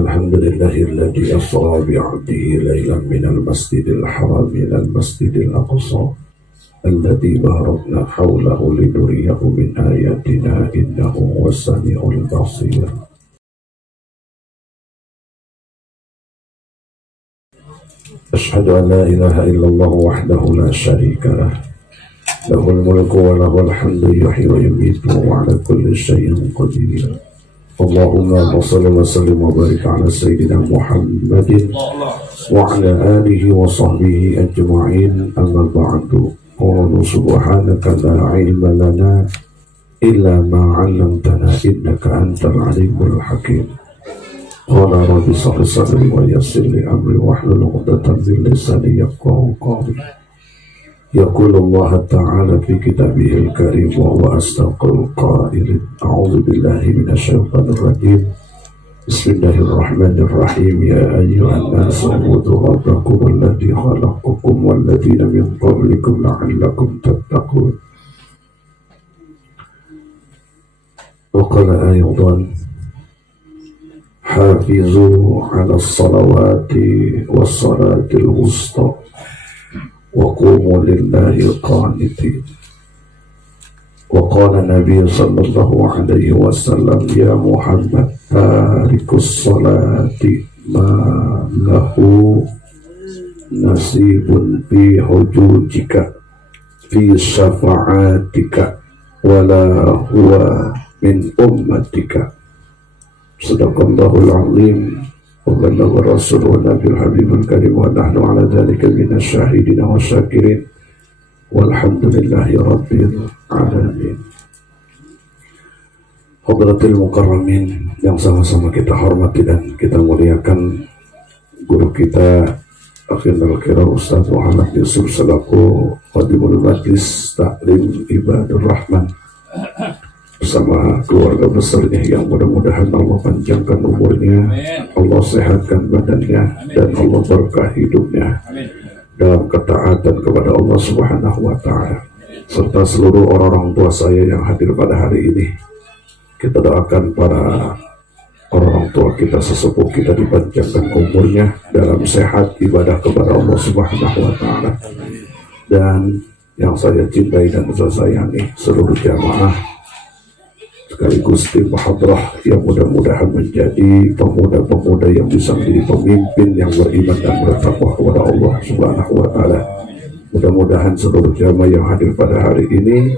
Alhamdulillahilladzi asra bi'abdihi laylan minal masjidil haram ilal masjidil aqsa alladzi barakna hawlahu linuriyahu min ayatina innahu was-sami'ul basir. Asyhadu an la ilaha illallah wahdahu la syarika lah. Lahul mulku wa lahul hamdu yuhyi wa yumiitu wa ala kulli syai'in qadir. Allahumma shalli wa sallim wa barik ala sayyidina Muhammadin wa ala alihi wa sahbihi ajma'in. Amma ba'du. Qulu subhanaka la ilma lana illa ma 'allamtana innaka antal alimul hakim. Qala rabbi shrah sadri wa yassir li amri wahlul 'uqdatam min lisani yafqahu qawli. Yaqulu Allah Ta'ala fi kitabihil karim wa huwa asdaqul qailin. A'udzu billahi minasyaitonir rajim. Bismillahirrahmanirrahim. Ya ayyuhan nasu ubudu rabbakum alladzi khalaqakum wal ladzina min qablikum la'allakum tattaqun. Wa qala aydan hafizu 'alas salawati was salatil wusta wa qumu lillahi qanitin. Wa qala Nabi sallallahu alaihi wasallam ya Muhammad tarikus salati ma lahu nasibun fi hujujika fi syafa'atika wala huwa min ummatika. Sadaqallahul azim. Wa rasul wa nabil habibul karim wa nahnu ala dhalika minas syahidin wa syakirin walhamdulillahi rabbil alamin. Hadratil mukarramin yang sama-sama kita hormati dan kita muliakan, guru kita Akhirul Kira Ustaz Muhammad Yusuf selaku Qadimul Majlis Taklim Ibadur Rahman bersama keluarga besarnya yang mudah-mudahan Allah panjangkan umurnya, Allah sehatkan badannya, dan Allah berkah hidupnya dalam ketaatan kepada Allah Subhanahu wa Ta'ala, serta seluruh orang-orang tua saya yang hadir pada hari ini. Kita doakan para orang tua kita, sesepuh kita, dipanjangkan umurnya dalam sehat ibadah kepada Allah Subhanahu wa Ta'ala. Dan yang saya cintai dan saya sayangi, seluruh jamaah sekaligus tim muhadrah yang mudah-mudahan menjadi pemuda-pemuda yang bisa menjadi pemimpin yang beriman dan bertakwa kepada Allah Subhanahu wa Ta'ala. Mudah-mudahan seluruh jamaah yang hadir pada hari ini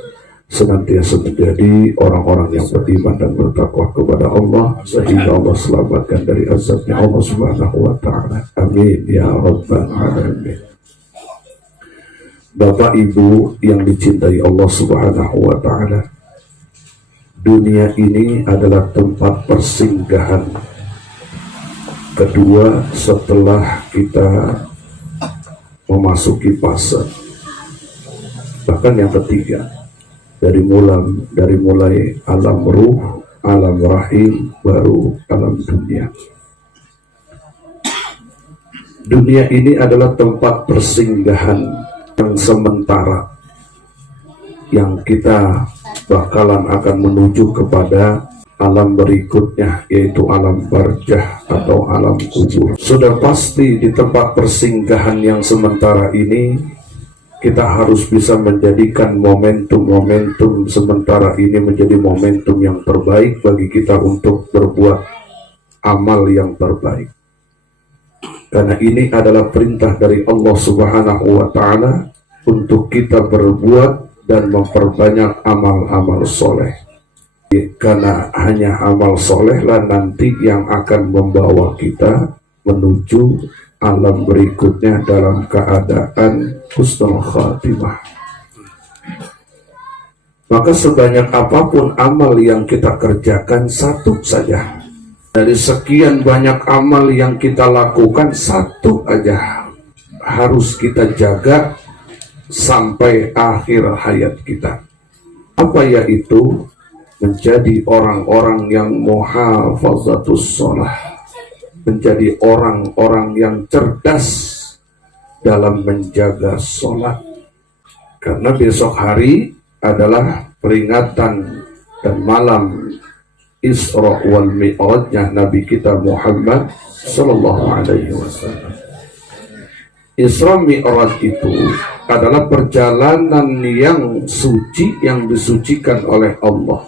senantiasa menjadi orang-orang yang beriman dan bertakwa kepada Allah, sehingga Allah selamatkan dari azabnya Allah Subhanahu wa Ta'ala. Amin ya rabbal alamin. Bapak Ibu yang dicintai Allah Subhanahu wa Ta'ala, dunia ini adalah tempat persinggahan kedua setelah kita memasuki fase, bahkan yang ketiga, dari mulai alam ruh, alam rahim, baru alam dunia. Dunia ini adalah tempat persinggahan yang sementara, yang kita bakalan akan menuju kepada alam berikutnya, yaitu alam barzah atau alam kubur. Sudah pasti di tempat persinggahan yang sementara ini kita harus bisa menjadikan momentum sementara ini menjadi momentum yang terbaik bagi kita untuk berbuat amal yang terbaik. Karena ini adalah perintah dari Allah Subhanahu wa Ta'ala untuk kita berbuat dan memperbanyak amal-amal soleh, karena hanya amal solehlah nanti yang akan membawa kita menuju alam berikutnya dalam keadaan husnul khatimah. Maka sebanyak apapun amal yang kita kerjakan, satu saja dari sekian banyak amal yang kita lakukan, satu aja harus kita jaga sampai akhir hayat kita. Apa yaitu? Menjadi orang-orang yang muhafazatus shalah, menjadi orang-orang yang cerdas dalam menjaga sholat. Karena besok hari adalah peringatan dan malam Isra wal Mi'rajnya Nabi kita Muhammad Sallallahu Alaihi Wasallam. Isra Mi'raj itu adalah perjalanan yang suci, yang disucikan oleh Allah,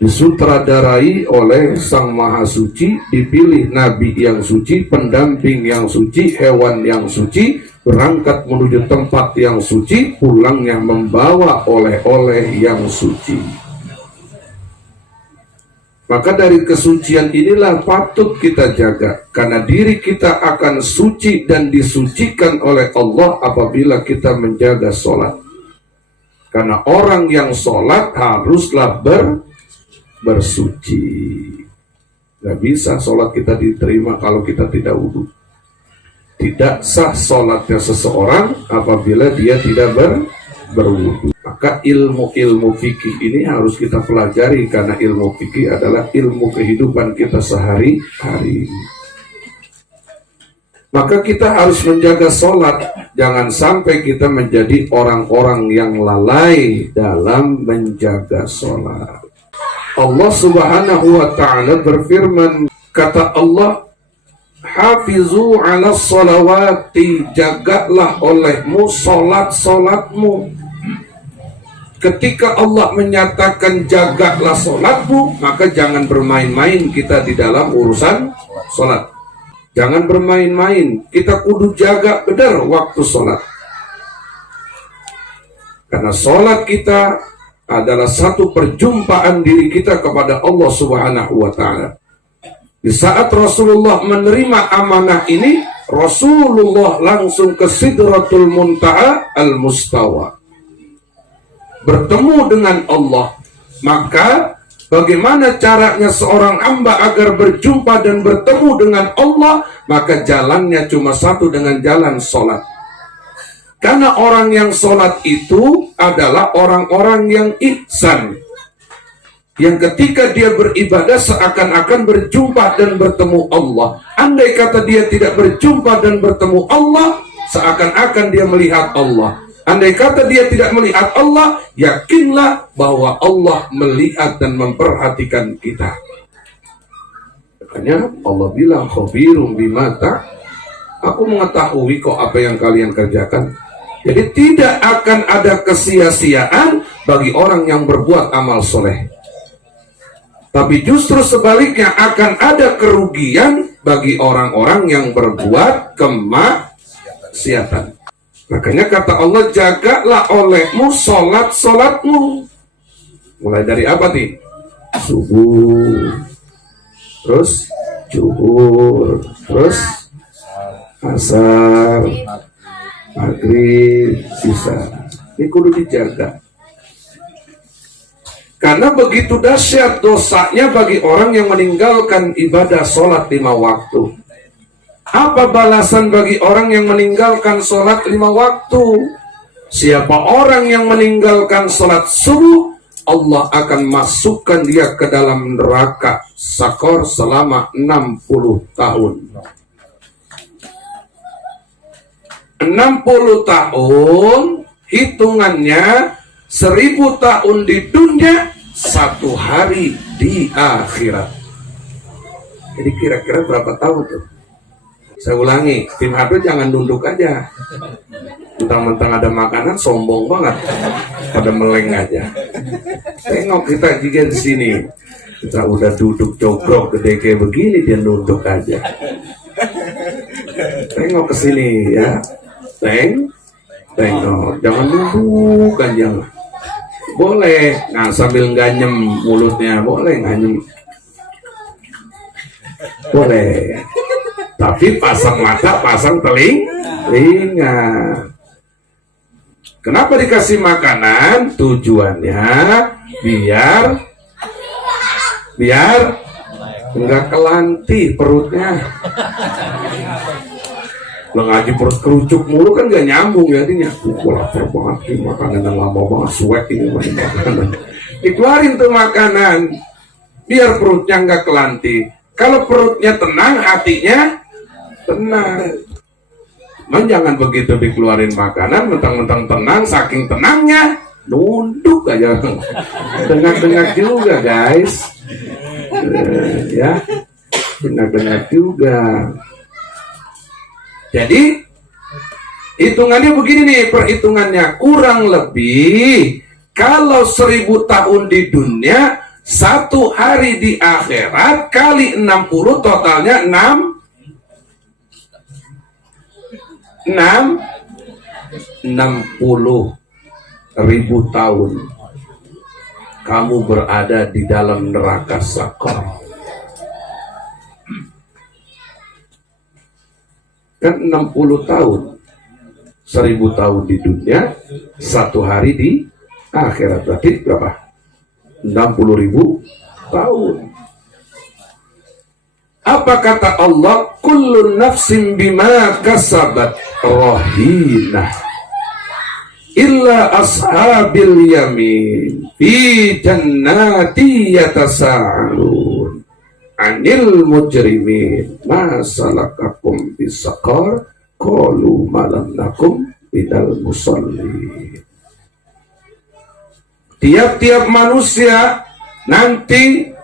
disutradarai oleh Sang Maha Suci, dipilih Nabi yang suci, pendamping yang suci, hewan yang suci, berangkat menuju tempat yang suci, pulangnya membawa oleh-oleh yang suci. Maka dari kesucian inilah patut kita jaga, karena diri kita akan suci dan disucikan oleh Allah apabila kita menjaga sholat. Karena orang yang sholat haruslah bersuci. Gak bisa sholat kita diterima kalau kita tidak wudhu. Tidak sah sholatnya seseorang apabila dia tidak berwudhu. Maka ilmu-ilmu fikih ini harus kita pelajari, karena ilmu fikih adalah ilmu kehidupan kita sehari-hari. Maka kita harus menjaga sholat. Jangan sampai kita menjadi orang-orang yang lalai dalam menjaga sholat. Allah Subhanahu wa ta'ala berfirman, kata Allah, hafizu ala sholawati, jagalah olehmu sholat-sholatmu. Ketika Allah menyatakan jagalah sholatmu, maka jangan bermain-main kita di dalam urusan sholat. Jangan bermain-main, kita kudu jaga benar waktu sholat. Karena sholat kita adalah satu perjumpaan diri kita kepada Allah Subhanahu wa ta'ala. Di saat Rasulullah menerima amanah ini, Rasulullah langsung ke Sidratul Muntaha al-Mustawa, bertemu dengan Allah. Maka bagaimana caranya seorang hamba agar berjumpa dan bertemu dengan Allah? Maka jalannya cuma satu, dengan jalan sholat. Karena orang yang sholat itu adalah orang-orang yang ihsan, yang ketika dia beribadah seakan-akan berjumpa dan bertemu Allah. Andai kata dia tidak berjumpa dan bertemu Allah, seakan-akan dia melihat Allah. Andai kata dia tidak melihat Allah, yakinlah bahwa Allah melihat dan memperhatikan kita. Makanya Allah bilang, khabirum bimata, aku mengetahui kok apa yang kalian kerjakan. Jadi tidak akan ada kesia-siaan bagi orang yang berbuat amal soleh. Tapi justru sebaliknya akan ada kerugian bagi orang-orang yang berbuat kemaksiatan. Makanya kata Allah, jagalah olehmu sholat-sholatmu. Mulai dari apa nih? Subuh, terus zuhur, terus asar, maghrib, isya. Ini kudu dijaga. Karena begitu dahsyat dosanya bagi orang yang meninggalkan ibadah sholat 5 waktu. Apa balasan bagi orang yang meninggalkan sholat 5 waktu? Siapa orang yang meninggalkan sholat subuh, Allah akan masukkan dia ke dalam neraka sakor selama 60 tahun. 60 tahun hitungannya 1000 tahun di dunia, 1 hari di akhirat. Jadi kira-kira berapa tahun tuh? Saya ulangi, tim HP jangan nunduk aja. Mentang-mentang ada makanan, sombong banget. Pada meleng aja. Tengok kita juga di sini. Kita udah duduk jogrok gede kayak begini, dia nunduk aja. Tengok ke sini ya. Tengok. Jangan nunduk aja. Boleh. Nah, sambil nganyem mulutnya, boleh nganyem. Boleh. Tapi pasang mata, pasang telinga. Kenapa dikasih makanan? Tujuannya biar enggak kelanti perutnya. Lo ngaji perut kerucuk mulu kan gak nyambung jadinya. Lapar banget nih, makanan yang lama banget, suek ini makanan. Dikeluarin tuh makanan biar perutnya enggak kelanti. Kalau perutnya tenang, hatinya tenang. Jangan begitu dikeluarin makanan mentang-mentang tenang, saking tenangnya nunduk aja, dengar-dengar juga guys, ya, dengar-dengar juga. Jadi hitungannya begini nih, perhitungannya kurang lebih kalau 1000 tahun di dunia, 1 hari di akhirat kali 60 totalnya 60.000 tahun kamu berada di dalam neraka sakor. Kan 60 tahun, 1000 tahun di dunia, 1 hari di akhirat, berarti berapa? 60.000 tahun. Apa kata Allah? Kullu nafsin bima kasabat rahinah illa ashabil yamin fi jannati yatasa'alun anil mujrimin ma salakakum bisaqar qalu malam nakum minal musallin. Tiap-tiap manusia nanti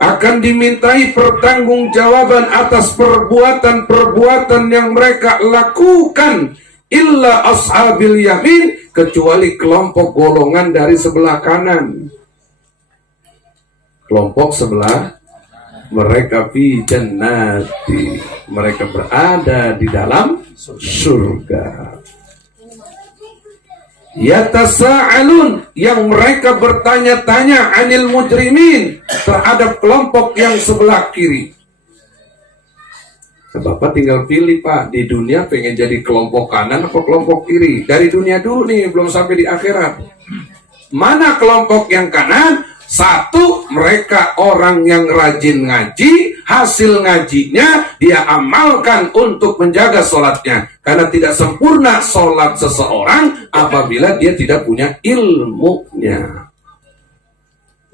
akan dimintai pertanggungjawaban atas perbuatan-perbuatan yang mereka lakukan, illa ashabil yamin, kecuali kelompok golongan dari sebelah kanan. Kelompok sebelah, mereka fi jannati, mereka berada di dalam surga. Yatasa'alun, yang mereka bertanya-tanya anil mujrimin, terhadap kelompok yang sebelah kiri. Bapak tinggal pilih Pak, di dunia pengen jadi kelompok kanan atau kelompok kiri. Dari dunia dulu nih, belum sampai di akhirat. Mana kelompok yang kanan? 1, mereka orang yang rajin ngaji, hasil ngajinya dia amalkan untuk menjaga sholatnya. Karena tidak sempurna sholat seseorang apabila dia tidak punya ilmunya.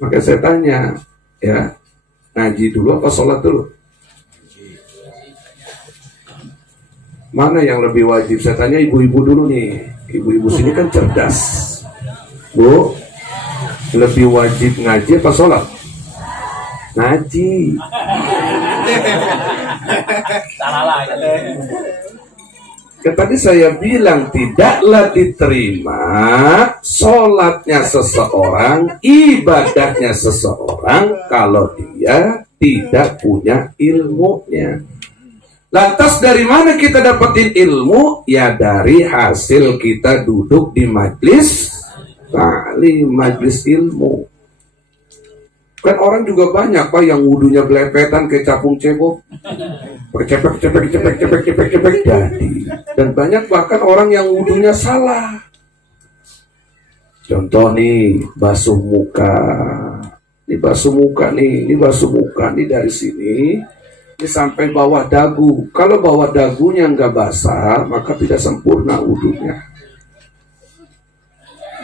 Maka saya tanya, ya, ngaji dulu apa sholat dulu? Mana yang lebih wajib? Saya tanya ibu-ibu dulu nih. Ibu-ibu sini kan cerdas. Bu, lebih wajib ngaji apa sholat? Ngaji. Kan tadi saya bilang tidaklah diterima sholatnya seseorang, ibadahnya seseorang kalau dia tidak punya ilmunya. Lantas dari mana kita dapetin ilmu? Ya dari hasil kita duduk di majlis taklim, majlis ilmu. Kan orang juga banyak Pak yang wudunya belepetan kayak capung cebok, cepek jadi. Dan banyak bahkan orang yang wudunya salah. Contoh nih, basuh muka. Ini basuh muka nih dari sini, ini sampai bawah dagu. Kalau bawah dagunya nggak basah, maka tidak sempurna wudunya.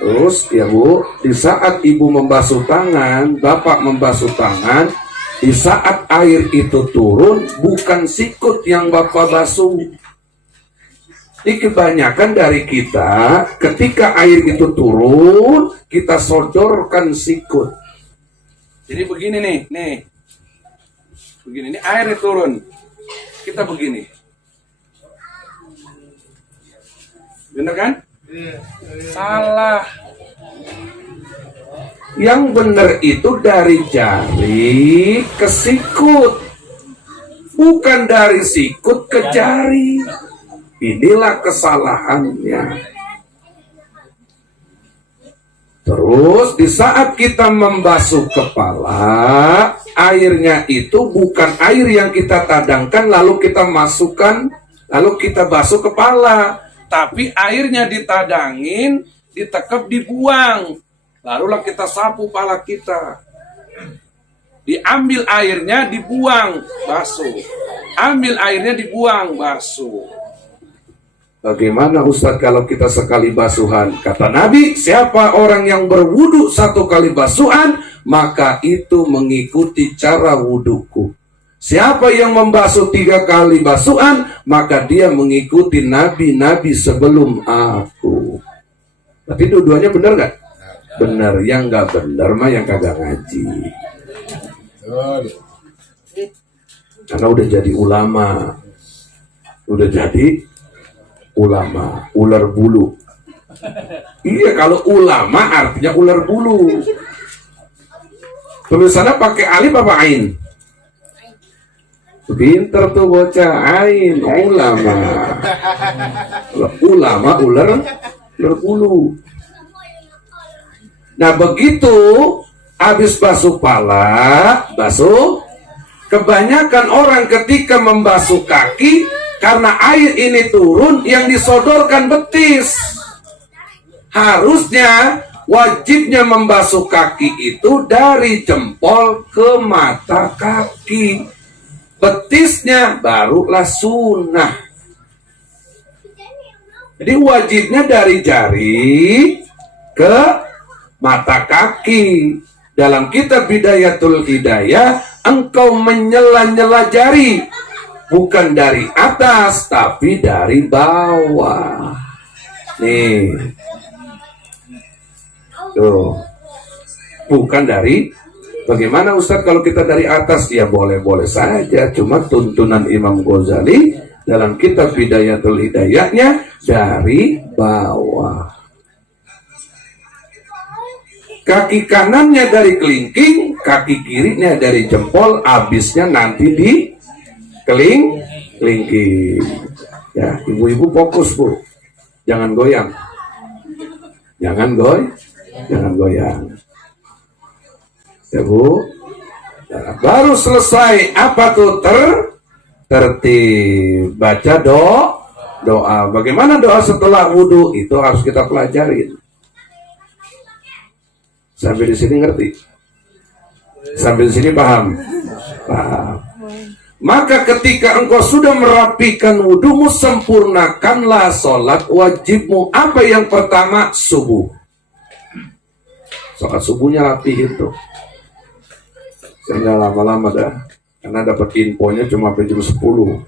Terus ya Bu, di saat ibu membasuh tangan, bapak membasuh tangan, di saat air itu turun, bukan sikut yang bapak basuh. Ini kebanyakan dari kita, ketika air itu turun, kita sodorkan sikut. Jadi begini nih. Begini, ini airnya turun. Kita begini. Bener kan? Salah. Yang benar itu dari jari ke sikut, bukan dari sikut ke jari. Inilah kesalahannya. Terus di saat kita membasuh kepala, airnya itu bukan air yang kita tadangkan lalu kita masukkan, lalu kita basuh kepala. Tapi airnya ditadangin, ditekep, dibuang. Lalulah kita sapu kepala kita. Diambil airnya, dibuang, basuh. Ambil airnya, dibuang, basuh. Bagaimana Ustaz kalau kita sekali basuhan? Kata Nabi, siapa orang yang berwudu 1 kali basuhan, maka itu mengikuti cara wuduku. Siapa yang membasuh 3 kali basuhan, maka dia mengikuti nabi-nabi sebelum aku. Tapi dua-duanya benar nggak? bener, yang nggak bener mah yang kagak ngaji. Karena udah jadi ulama, ular bulu. Iya, kalau ulama artinya ular bulu. Tulisannya pakai alif apa ain? Pinter tuh bocah, ain, ulama. Ulama ular bulu. Nah begitu habis basuh pala, kebanyakan orang ketika membasuh kaki, karena air ini turun, yang disodorkan betis. Harusnya wajibnya membasuh kaki itu dari jempol ke mata kaki. Betisnya barulah sunnah. Jadi wajibnya dari jari ke mata kaki. Dalam kitab Bidayatul Hidayah, engkau menyela-nyela jari, bukan dari atas tapi dari bawah. Nih, tuh, bukan dari. Bagaimana Ustaz kalau kita dari atas? Ya boleh-boleh saja. Cuma tuntunan Imam Ghazali dalam kitab Bidayatul Hidayahnya dari bawah. Kaki kanannya dari kelingking, kaki kirinya dari jempol, habisnya nanti di kelingking. Ya, ibu-ibu fokus Bu, jangan goyang, jangan goyang. Ya Bu, nah, baru selesai apa tuh tertib baca doa. Bagaimana doa setelah wudhu itu harus kita pelajarin. Sampai di sini ngerti? Sampai di sini paham? Paham. Maka ketika engkau sudah merapikan wudhumu, sempurnakanlah sholat wajibmu. Apa yang pertama? Subuh. Sholat subuhnya rapihin tuh. Saya nggak lama-lama dah, karena dapat infonya cuma sampai jam 10.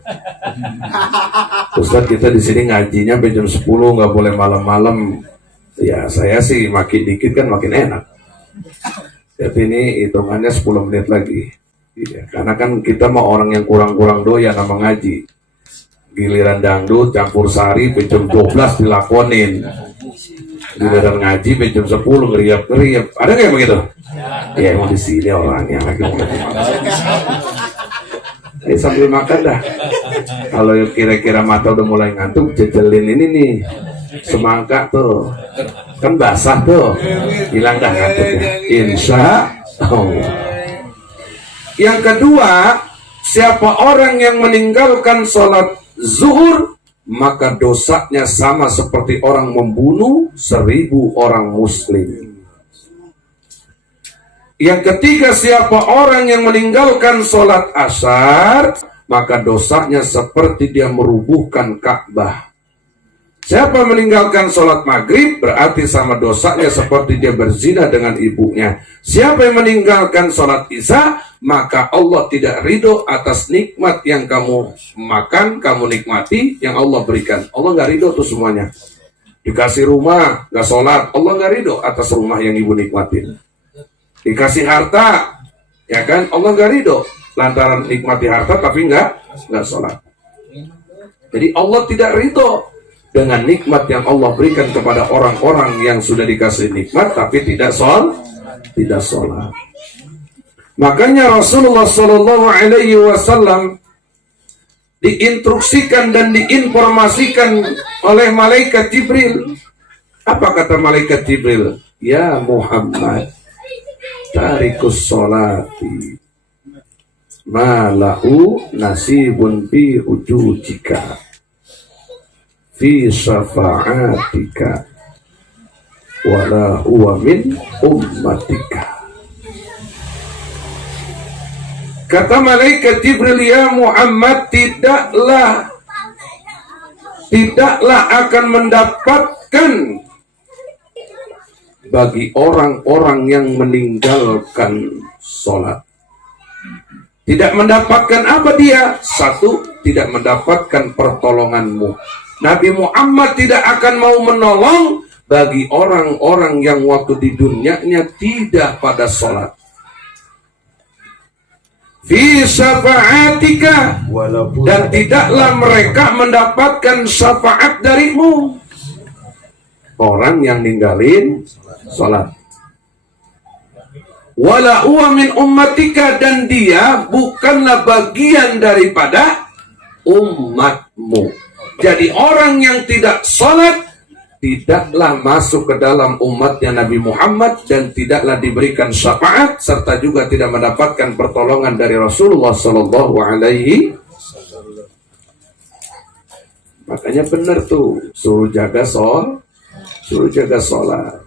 Ustaz, kita di sini ngajinya sampai jam 10, nggak boleh malam-malam. Ya saya sih makin dikit kan makin enak. Jadi ini hitungannya 10 menit lagi. Ya, karena kan kita mau orang yang kurang-kurang doyan sama ngaji. Giliran dangdut campur sari jam 12 dilakonin. Giliran ngaji jam 10 ngeriap-ngeriap. Ada nggak yang begitu? Ya mau di sini orangnya lagi mau makan. Sambil makan dah. Kalau kira-kira mata udah mulai ngantuk, jejelin ini nih semangka tuh, kan basah tuh, hilang dah ngantuknya. Insya Allah. Yang kedua, siapa orang yang meninggalkan sholat zuhur, maka dosanya sama seperti orang membunuh 1000 orang muslim. Yang ketiga, siapa orang yang meninggalkan sholat asar, maka dosanya seperti dia merubuhkan Ka'bah. Siapa meninggalkan sholat maghrib, berarti sama dosanya seperti dia berzina dengan ibunya. Siapa yang meninggalkan sholat isya, maka Allah tidak ridho atas nikmat yang kamu makan, kamu nikmati, yang Allah berikan. Allah nggak ridho tuh semuanya. Dikasih rumah, nggak sholat, Allah nggak ridho atas rumah yang ibu nikmatin. Dikasih harta, ya kan, Allah nggak ridho lantaran nikmati harta tapi nggak sholat. Jadi Allah tidak ridho dengan nikmat yang Allah berikan kepada orang-orang yang sudah dikasih nikmat tapi tidak sholat. Makanya Rasulullah Shallallahu Alaihi Wasallam diinstruksikan dan diinformasikan oleh malaikat Jibril. Apa kata malaikat Jibril? Ya Muhammad, tarikus sholati malahu nasibun bi ujujika fi syafa'atika wala huwa min ummatika. Kata malaikat Jibril, ya Muhammad, tidaklah akan mendapatkan bagi orang-orang yang meninggalkan sholat. Tidak mendapatkan apa dia? Satu, tidak mendapatkan pertolonganmu. Nabi Muhammad tidak akan mau menolong bagi orang-orang yang waktu di dunianya tidak pada sholat. Fi syafa'atika, dan tidaklah mereka mendapatkan syafaat darimu. Orang yang ninggalin sholat. Wala huwa min ummatika, dan dia bukanlah bagian daripada umatmu. Jadi orang yang tidak sholat tidaklah masuk ke dalam umatnya Nabi Muhammad, dan tidaklah diberikan syafaat, serta juga tidak mendapatkan pertolongan dari Rasulullah Sallallahu Alaihi. Makanya benar tuh, suruh jaga sholat.